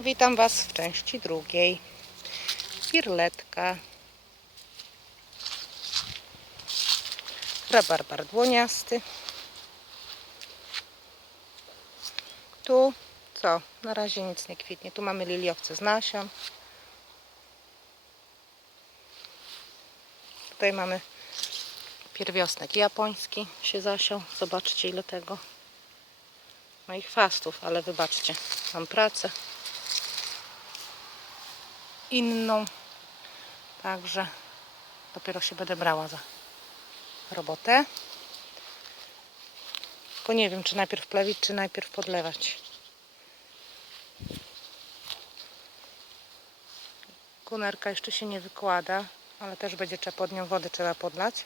Witam Was w części drugiej. Pirletka. Rabarbar dłoniasty. Tu co? Na razie nic nie kwitnie. Tu mamy liliowce z nasion. Tutaj mamy pierwiosnek japoński się zasiał. Zobaczcie ile tego. No i ale wybaczcie, mam pracę inną. Także dopiero się będę brała za robotę. Tylko nie wiem, czy najpierw plewić, czy najpierw podlewać. Kunerka jeszcze się nie wykłada, ale też będzie trzeba pod nią wody trzeba podlać.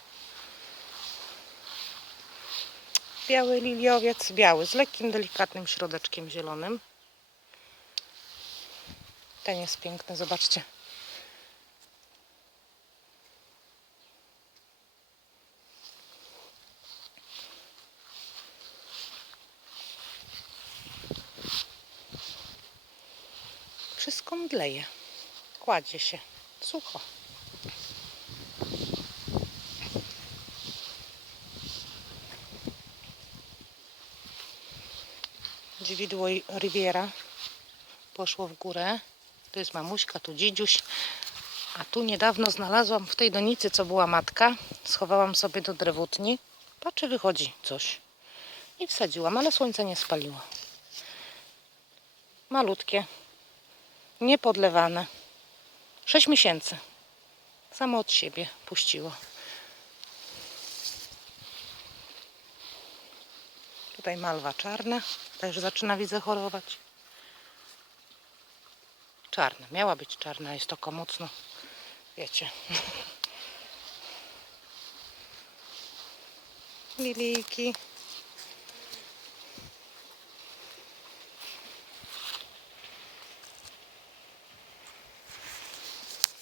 Biały liliowiec, biały, z lekkim, delikatnym środeczkiem zielonym. Ten jest piękny, zobaczcie. Wszystko mdleje. Kładzie się. Sucho. Dziwidło Riviera poszło w górę. Tu jest mamuśka, tu dzidziuś. A tu niedawno znalazłam w tej donicy, co była matka. Schowałam sobie do drewutni. Patrzę, wychodzi coś. I wsadziłam, ale słońce nie spaliło. Malutkie. Niepodlewane. 6 miesięcy. Samo od siebie puściło. Tutaj malwa czarna. Też zaczyna widzę chorować czarna. Miała być czarna, jest taka mocno, wiecie. Liliki.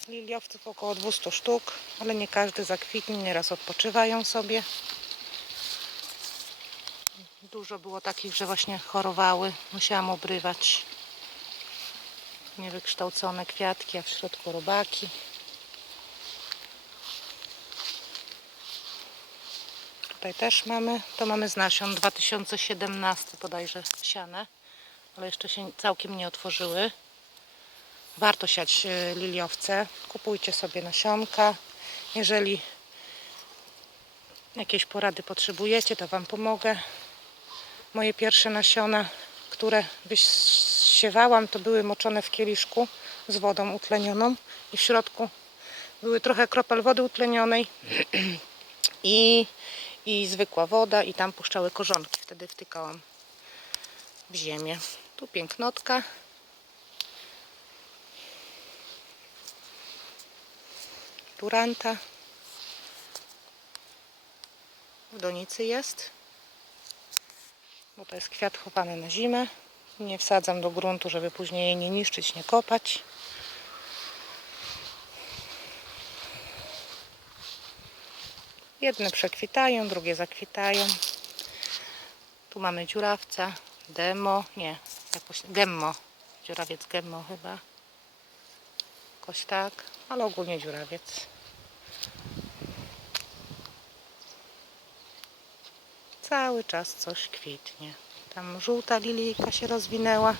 Liliowców około 200 sztuk, ale nie każdy zakwitnie, nieraz odpoczywają sobie. Dużo było takich, że właśnie chorowały, musiałam obrywać niewykształcone kwiatki, a w środku robaki. Tutaj też mamy, to mamy z nasion 2017 bodajże siane, ale jeszcze się całkiem nie otworzyły. Warto siać e, liliowce. Kupujcie sobie nasionka. Jeżeli jakieś porady potrzebujecie, to Wam pomogę. Moje pierwsze nasiona, które wysiewałam, to były moczone w kieliszku z wodą utlenioną i w środku były trochę kropel wody utlenionej i, i zwykła woda i tam puszczały korzonki. Wtedy wtykałam w ziemię. Tu pięknotka. Turanta. W donicy jest. Bo to jest kwiat chowany na zimę. Nie wsadzam do gruntu, żeby później jej nie niszczyć, nie kopać. Jedne przekwitają, drugie zakwitają. Tu mamy dziurawca, demo, nie, jakoś gemmo, dziurawiec gemmo chyba. Jakoś tak, ale ogólnie dziurawiec. Cały czas coś kwitnie. Tam żółta lilijka się rozwinęła.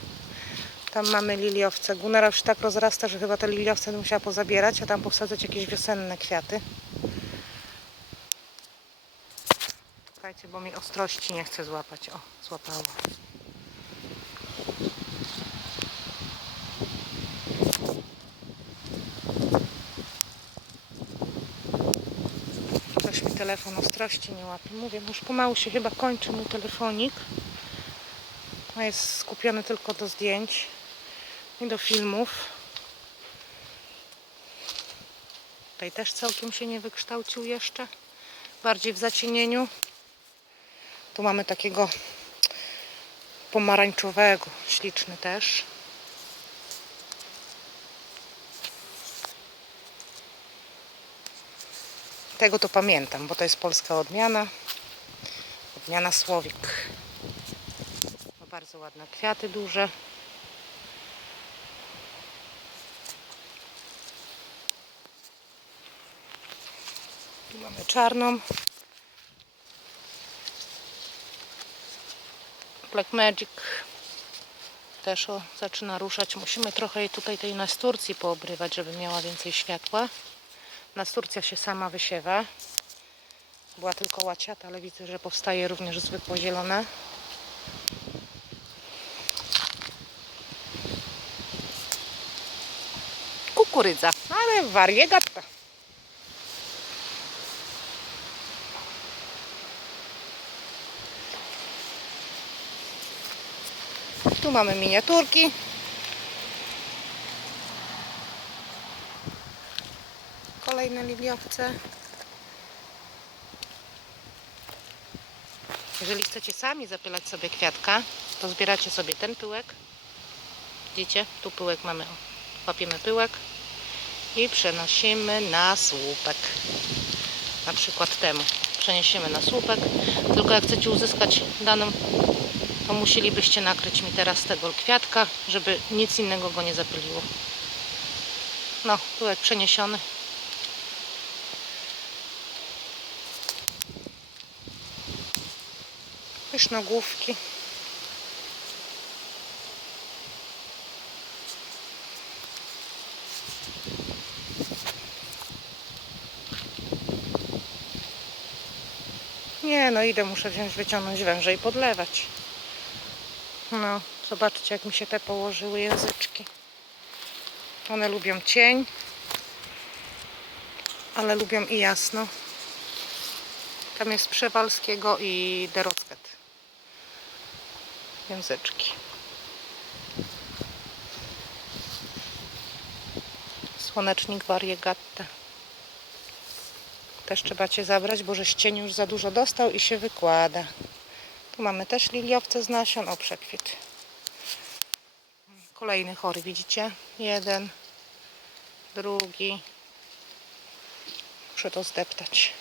Tam mamy liliowce. Gunera już tak rozrasta, że chyba te liliowce musiała pozabierać, a tam powsadzać jakieś wiosenne kwiaty. Czekajcie, bo mi ostrości nie chce złapać. O, złapało. Ktoś mi telefon ostrości nie łapie. Mówię, już pomału się chyba kończy mój telefonik. A jest skupiony tylko do zdjęć i do filmów. Tutaj też całkiem się nie wykształcił jeszcze. Bardziej w zacienieniu. Tu mamy takiego pomarańczowego, śliczny też. Tego to pamiętam, bo to jest polska odmiana. Odmiana Słowik. Bardzo ładne kwiaty duże. Tu mamy czarną. Black Magic też o, zaczyna ruszać. Musimy trochę jej tutaj tej nasturcji poobrywać, żeby miała więcej światła. Nasturcja się sama wysiewa. Była tylko łaciata, ale widzę, że powstaje również zwykło zielone. Kukurydza, ale wariegatta. Tu mamy miniaturki. Kolejne liliowce. Jeżeli chcecie sami zapylać sobie kwiatka, to zbieracie sobie ten pyłek. Widzicie? Tu pyłek mamy. Łapiemy pyłek i przenosimy na słupek. Na przykład temu. Przeniesiemy na słupek. Tylko jak chcecie uzyskać daną to musielibyście nakryć mi teraz tego kwiatka, żeby nic innego go nie zapyliło. No, pyłek przeniesiony. Pysznogłówki. Nie, no idę, muszę wziąć, wyciągnąć węże i podlewać. No, zobaczcie jak mi się te położyły języczki. One lubią cień, ale lubią i jasno. Tam jest Przewalskiego i Derocket. Języczki. Słonecznik variegatta. Też trzeba Cię zabrać, bo żeś cień już za dużo dostał i się wykłada. Tu mamy też liliowce z nasion. O, przekwit. Kolejny chory, widzicie? Jeden, drugi. Muszę to zdeptać.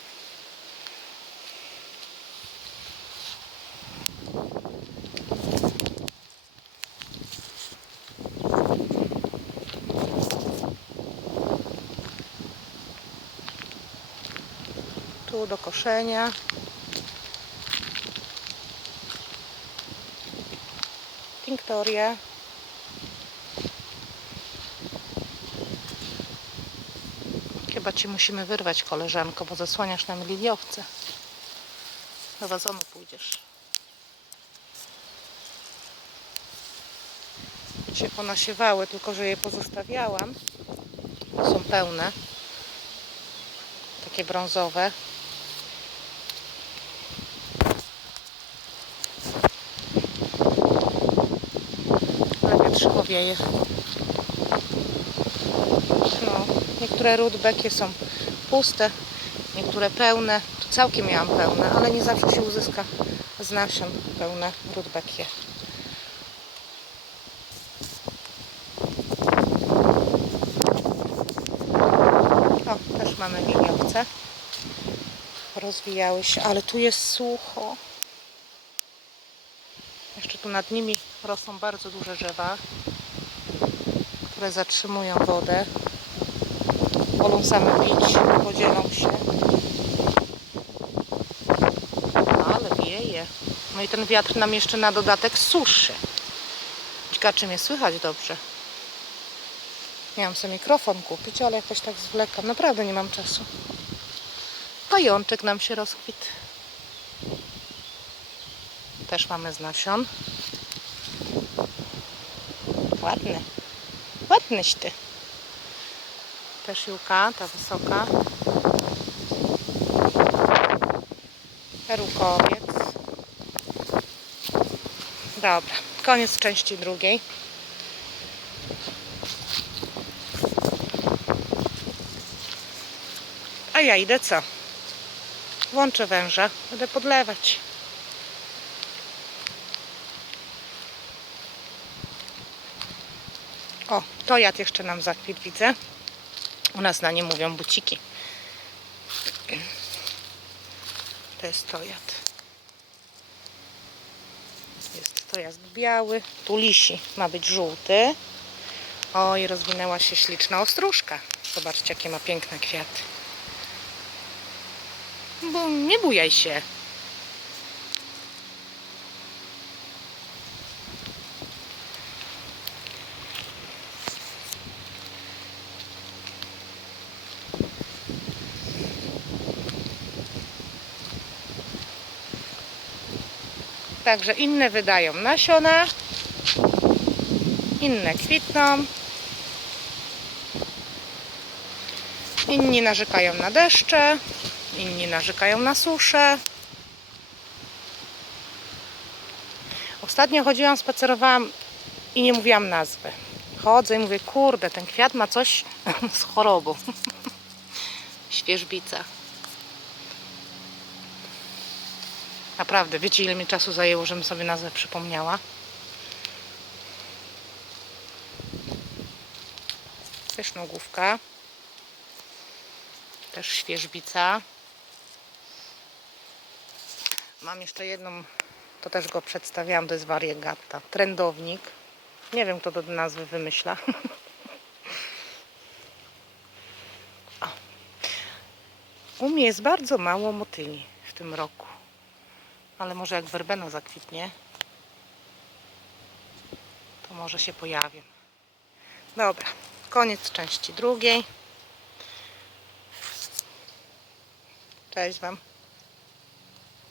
Do koszenia. Tinktoria. Chyba ci musimy wyrwać, koleżanko, bo zasłaniasz nam liliowce. Do wazonu pójdziesz. się ponasiewały, tylko że je pozostawiałam. Są pełne. Takie brązowe. Ale wieje. No, niektóre rudbekie są puste, niektóre pełne. Tu całkiem miałam pełne, ale nie zawsze się uzyska z nasion pełne rudbekie. O, też mamy liniowce. Rozwijały się, ale tu jest sucho. Jeszcze tu nad nimi rosną bardzo duże drzewa, które zatrzymują wodę. Wolą same pić, podzielą się. Ale wieje. No i ten wiatr nam jeszcze na dodatek suszy. Ciekawe, czy mnie słychać dobrze. Miałam sobie mikrofon kupić, ale jakoś tak zwlekam. Naprawdę nie mam czasu. Pajączek nam się rozkwit. Też mamy z nasion. Ładny. Ładnyś ty. Też juka, ta wysoka. Perukowiec. Dobra, koniec części drugiej. A ja idę co? Włączę węża, będę podlewać. O, to jad jeszcze nam zakwit widzę. U nas na nie mówią buciki. To jest tojad. Jest tojad biały. Tu lisi ma być żółty. O, i rozwinęła się śliczna ostróżka. Zobaczcie, jakie ma piękne kwiaty. Bo nie bujaj się. Także inne wydają nasiona, inne kwitną, inni narzekają na deszcze, inni narzekają na suszę. Ostatnio chodziłam, spacerowałam i nie mówiłam nazwy. Chodzę i mówię, kurde, ten kwiat ma coś z chorobą. Świeżbica. Naprawdę, wiecie ile mi czasu zajęło, żebym sobie nazwę przypomniała? Pyszną-główka. Też świeżbica. Mam jeszcze jedną, to też go przedstawiałam, to jest wariegata. Trendownik. Nie wiem, kto to do nazwy wymyśla. U mnie jest bardzo mało motyli w tym roku. Ale może jak werbena zakwitnie, to może się pojawię. Dobra, koniec części drugiej. Cześć Wam.